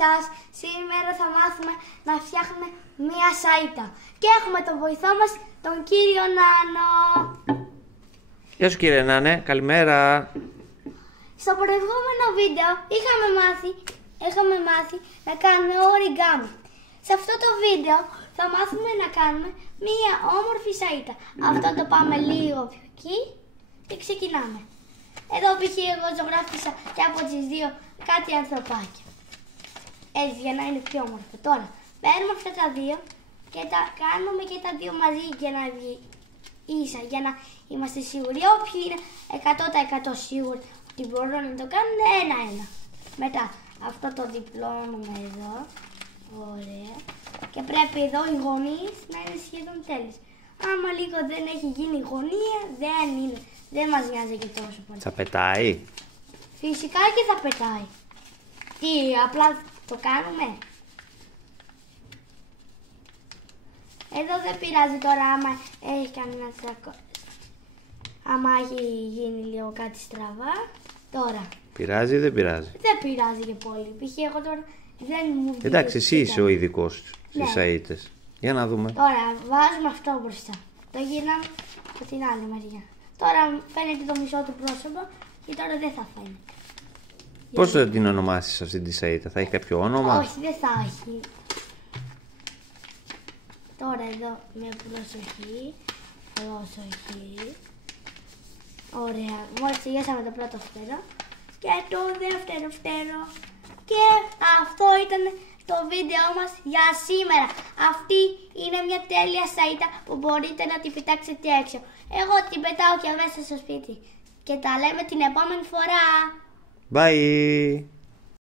σας. Σήμερα θα μάθουμε να φτιάχνουμε μία σαΐτα. Και έχουμε τον βοηθό μας, τον κύριο Νάνο. Γεια σου κύριε Νάνε, καλημέρα. Στο προηγούμενο βίντεο είχαμε μάθει να κάνουμε origami. Σε αυτό το βίντεο θα μάθουμε να κάνουμε μία όμορφη σαΐτα. Αυτό το πάμε λίγο πιο εκεί και ξεκινάμε. Εδώ π.χ. εγώ ζωγράφισα και από τις δύο κάτι ανθρωπάκια. Έτσι για να είναι πιο όμορφο. Τώρα παίρνουμε αυτά τα δύο και τα κάνουμε και τα δύο μαζί για να βγει ίσα. Για να είμαστε σίγουροι. Όποιοι είναι 100% σίγουροι ότι μπορούν να το κάνουν ένα-ένα. Μετά αυτό το διπλώνουμε εδώ. Ωραία. Και πρέπει εδώ οι γωνίες να είναι σχεδόν τέλειες. Άμα λίγο δεν έχει γίνει γωνία, δεν μας νοιάζει και τόσο πολύ. Θα πετάει. Φυσικά και θα πετάει. Τι, απλά το κάνουμε. Εδώ δεν πειράζει τώρα άμα έχει κανένα άμα έχει γίνει λίγο κάτι στραβά. Τώρα. Πειράζει ή δεν πειράζει? Δεν πειράζει και πολύ. Π.χ. εγώ τώρα δεν μου βγήκε. Εντάξει, εσύ είσαι ο ειδικός στις σαΐτες. Για να δούμε. Τώρα βάζουμε αυτό μπροστά. Το γυρνάμε από την άλλη μεριά. Τώρα φαίνεται το μισό του πρόσωπο και τώρα δεν θα φαίνεται. Πώς θα την ονομάσεις αυτή τη σαΐτα, θα έχει κάποιο όνομα? Όχι, δεν θα έχει. Τώρα εδώ με προσοχή. Προσοχή. Ωραία. Μόλις τελειώσαμε το πρώτο φτερό και το δεύτερο φτερό. Και αυτό ήταν το βίντεο μας για σήμερα. Αυτή είναι μια τέλεια σαΐτα που μπορείτε να την πετάξετε έξω. Εγώ την πετάω και μέσα στο σπίτι. Και τα λέμε την επόμενη φορά. Bye!